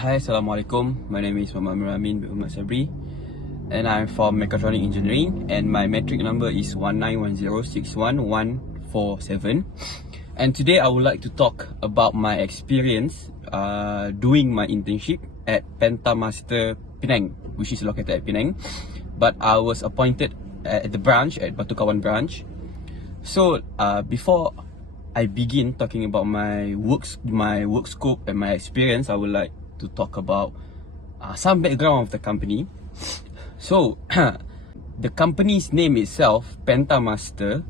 Hi, Assalamualaikum. My name is Muhammad Amin bin Umar Sabri and I'm from Mechatronic Engineering and my metric number is 191061147. And today I would like to talk about my experience doing my internship at Pentamaster Penang, which is located at Penang. But I was appointed at the branch, at Batu Kawan branch. So before I begin talking about my work scope and my experience, I would like to talk about some background of the company. So the company's name itself, Pentamaster,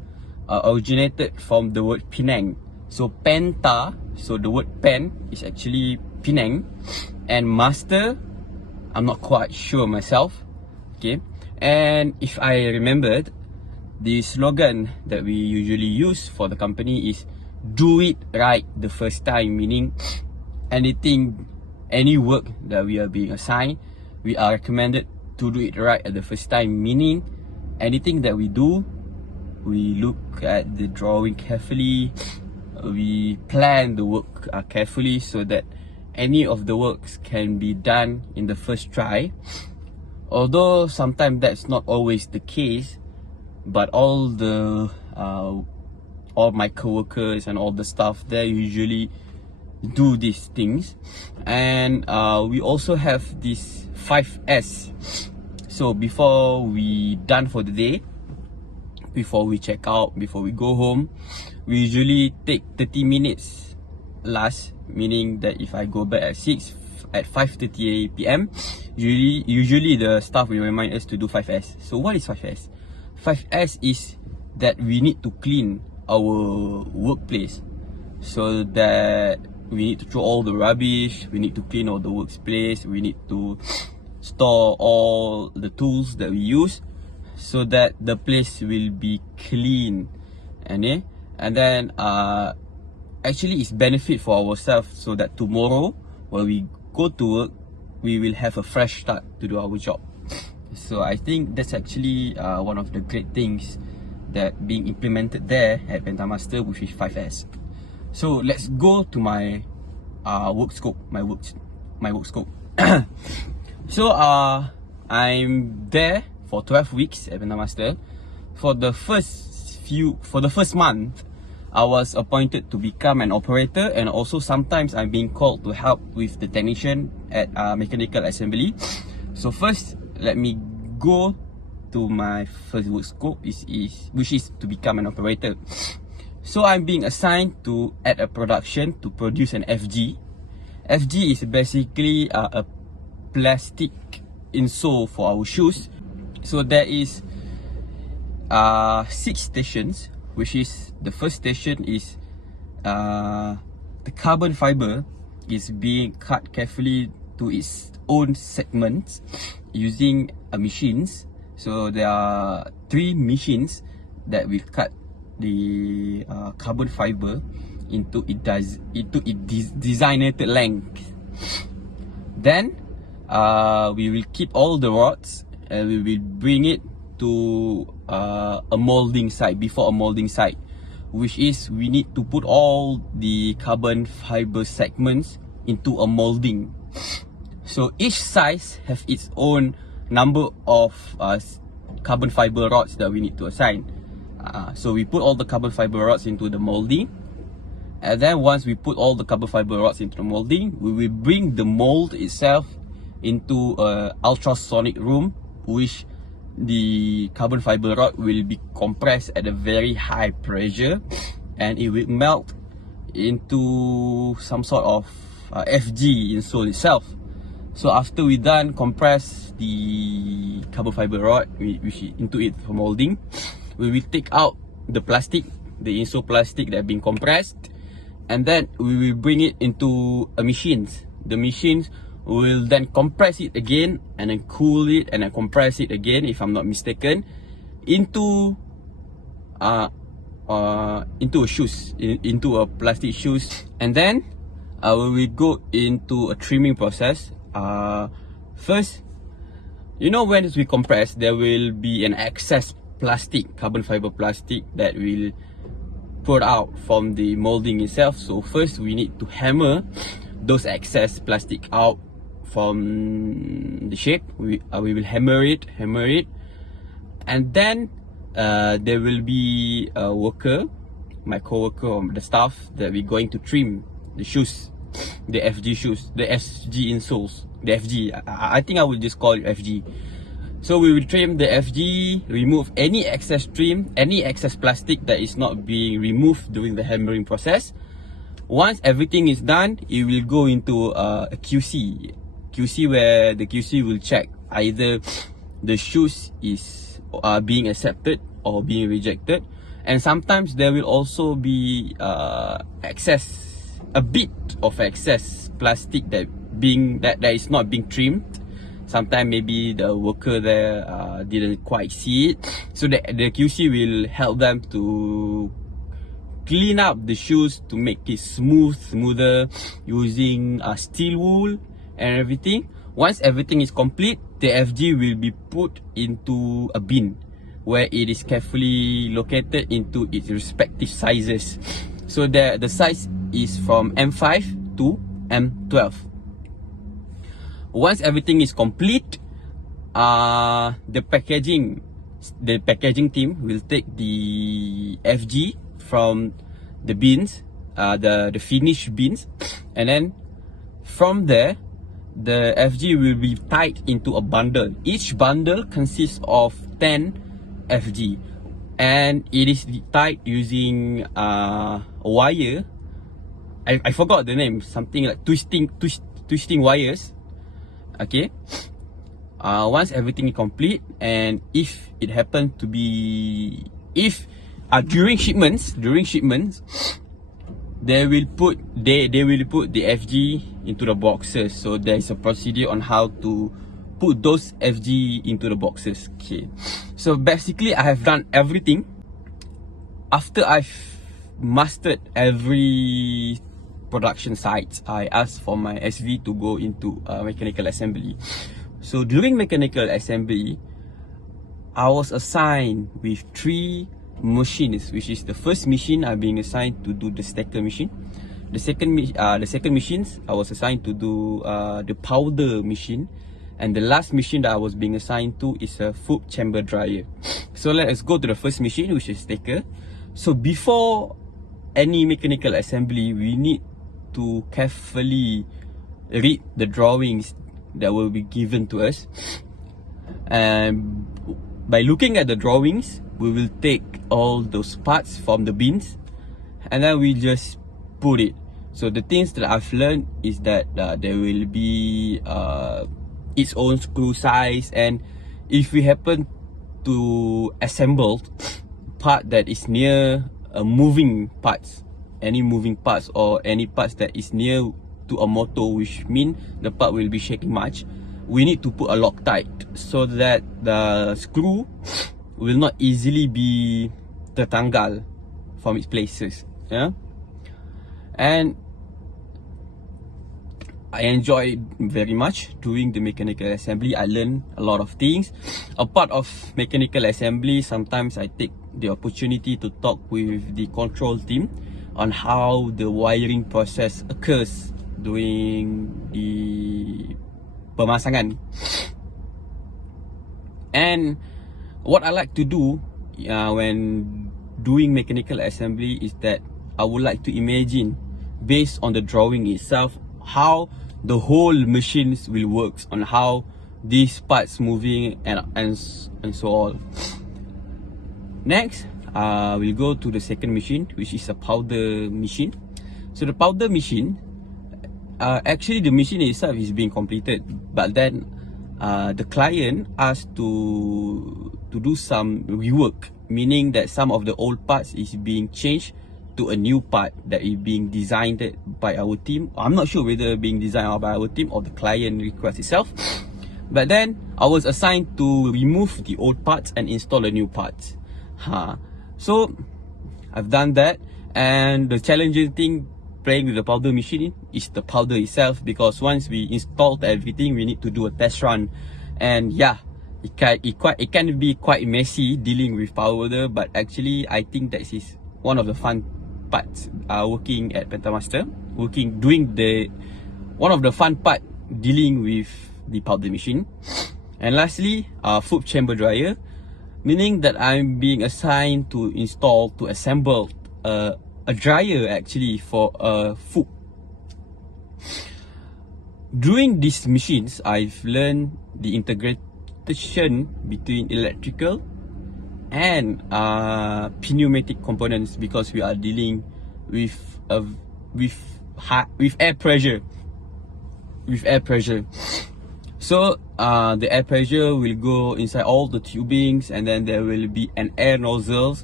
originated from the word Penang. So Penta, so the word pen is actually Penang, and master, I'm not quite sure myself. Okay, and if I remembered, the slogan that we usually use for the company is "Do it right the first time," meaning any work that we are being assigned, we are recommended to do it right at the first time, meaning anything that we do, we look at the drawing carefully, we plan the work carefully so that any of the works can be done in the first try. Although sometimes that's not always the case, but all my co-workers and all the staff there usually do these things. And we also have this 5S. So before we done for the day, before we check out, before we go home, we usually take 30 minutes last, meaning that if I go back at 5:30 PM, usually the staff will remind us to do 5S. So what is 5S? 5S is that we need to clean our workplace, so that we need to throw all the rubbish, we need to clean all the workplace, we need to store all the tools that we use so that the place will be clean. And then actually it's benefit for ourselves, so that tomorrow when we go to work, we will have a fresh start to do our job. So I think that's actually one of the great things that being implemented there at Pentamaster, which is 5S. So let's go to my work scope, my work scope. So I'm there for 12 weeks at Pentamaster. For the first month, I was appointed to become an operator, and also sometimes I'm being called to help with the technician at mechanical assembly. So first, let me go to my first work scope, which is to become an operator. So I'm being assigned to at a production to produce an FG. FG is basically a plastic insole for our shoes. So there is 6 stations, which is the first station is the carbon fiber is being cut carefully to its own segments using machines. So there are 3 machines that will cut the carbon fiber into its designated length. Then we will keep all the rods and we will bring it to a molding site, before a molding site, which is we need to put all the carbon fiber segments into a molding. So each size have its own number of carbon fiber rods that we need to assign. So we put all the carbon fiber rods into the molding, and then once we put all the carbon fiber rods into the molding, we will bring the mold itself into a ultrasonic room, which the carbon fiber rod will be compressed at a very high pressure, and it will melt into some sort of FG insole itself. So after we done compress the carbon fiber rod into it for molding, we will take out the plastic, the insole plastic that have been compressed, and then we will bring it into a machines. The machines will then compress it again, and then cool it, and then compress it again, if I'm not mistaken, into a shoes, into a plastic shoes. And then we will go into a trimming process. First, when we compress, there will be an excess plastic, carbon fiber plastic, that will put out from the molding itself. So first we need to hammer those excess plastic out from the shape. We will hammer it, and then there will be a worker, my co-worker or the staff, that we're going to trim the shoes, the FG shoes, the FG insoles, the FG. I think I will just call it FG. So we will trim the FG, remove any excess trim, any excess plastic that is not being removed during the hammering process. Once everything is done, it will go into a QC where the QC will check either the shoes is being accepted or being rejected, and sometimes there will also be a bit of excess plastic that is not being trimmed. Sometimes maybe the worker there didn't quite see it, so the QC will help them to clean up the shoes to make it smoother using steel wool and everything. Once everything is complete, the FG will be put into a bin where it is carefully located into its respective sizes. So the size is from M5 to M12. Once everything is complete, the packaging team will take the FG from the bins, the finished bins, and then from there the FG will be tied into a bundle. Each bundle consists of 10 FG, and it is tied using a wire. I forgot the name, something like twisting wires. Okay, once everything is complete, and if it happens to be, during shipments, they will put the FG into the boxes. So there is a procedure on how to put those FG into the boxes. Okay, so basically I have done everything. After I've mastered every production sites, I asked for my SV to go into mechanical assembly. So during mechanical assembly, I was assigned with 3 machines, which is the first machine I'm being assigned to do the stacker machine. The second machines I was assigned to do the powder machine, and the last machine that I was being assigned to is a foot chamber dryer. So let us go to the first machine, which is stacker. So before any mechanical assembly, we need to carefully read the drawings that will be given to us, and by looking at the drawings, we will take all those parts from the bins and then we just put it. So the things that I've learned is that there will be its own screw size, and if we happen to assemble part that is near moving parts, any moving parts or any parts that is near to a motor, which mean the part will be shaking much, we need to put a Loctite so that the screw will not easily be tertanggal from its places. Yeah, and I enjoyed very much doing the mechanical assembly. I learned a lot of things. A part of mechanical assembly, sometimes I take the opportunity to talk with the control team on how the wiring process occurs during the pemasangan. And what I like to do when doing mechanical assembly is that I would like to imagine, based on the drawing itself, how the whole machines will work, on how these parts moving and so on. Next, we'll go to the second machine, which is a powder machine. So the powder machine, actually the machine itself is being completed, but then the client asked to do some rework, meaning that some of the old parts is being changed to a new part that is being designed by our team. I'm not sure whether being designed by our team or the client request itself. But then I was assigned to remove the old parts and install the new parts. So I've done that, and the challenging thing playing with the powder machine is the powder itself, because once we installed everything, we need to do a test run. And yeah, it can be quite messy dealing with powder, but actually I think that is one of the fun parts working at Pentamaster. One of the fun part dealing with the powder machine. And lastly, food chamber dryer, meaning that I'm being assigned to assemble a dryer actually for food. During these machines, I've learned the integration between electrical and pneumatic components, because we are dealing with air pressure. So the air pressure will go inside all the tubings, and then there will be an air nozzle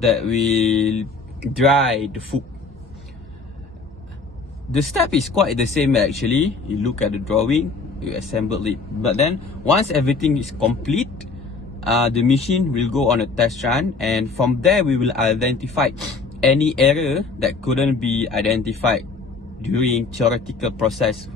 that will dry the food. The step is quite the same actually. You look at the drawing, you assemble it. But then once everything is complete, the machine will go on a test run, and from there we will identify any error that couldn't be identified during theoretical process.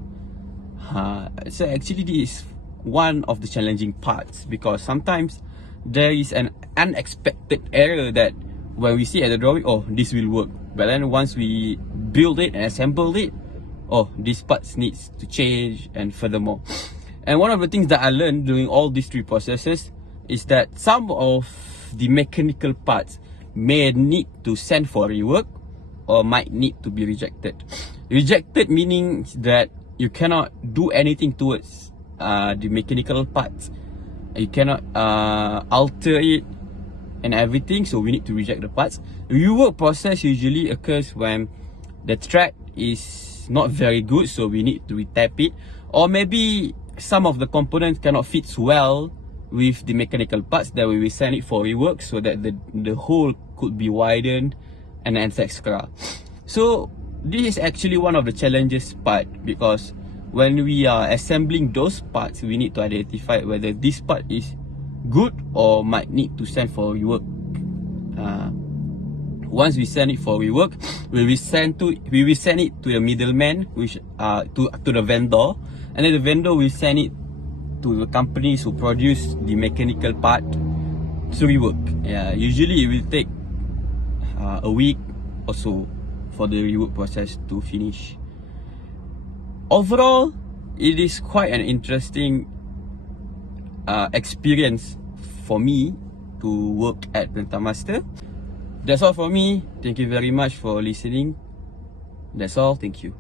So actually this is one of the challenging parts, because sometimes there is an unexpected error that when we see at the drawing, oh, this will work. But then once we build it and assemble it, oh, this parts needs to change, and furthermore. And one of the things that I learned during all these three processes is that some of the mechanical parts may need to send for rework or might need to be rejected. Rejected meaning that you cannot do anything towards the mechanical parts. You cannot alter it and everything, so we need to reject the parts. The rework process usually occurs when the thread is not very good, so we need to retap it. Or maybe some of the components cannot fit well with the mechanical parts, that we will send it for rework so that the hole could be widened and etc. So this is actually one of the challenges part, because when we are assembling those parts, we need to identify whether this part is good or might need to send for rework. Once we send it for rework, we will send it to the middleman, which to the vendor, and then the vendor will send it to the companies who produce the mechanical part to rework. Yeah, usually it will take a week or so for the rework process to finish. Overall, it is quite an interesting experience for me to work at Pentamaster. That's all for me. Thank you very much for listening. That's all. Thank you.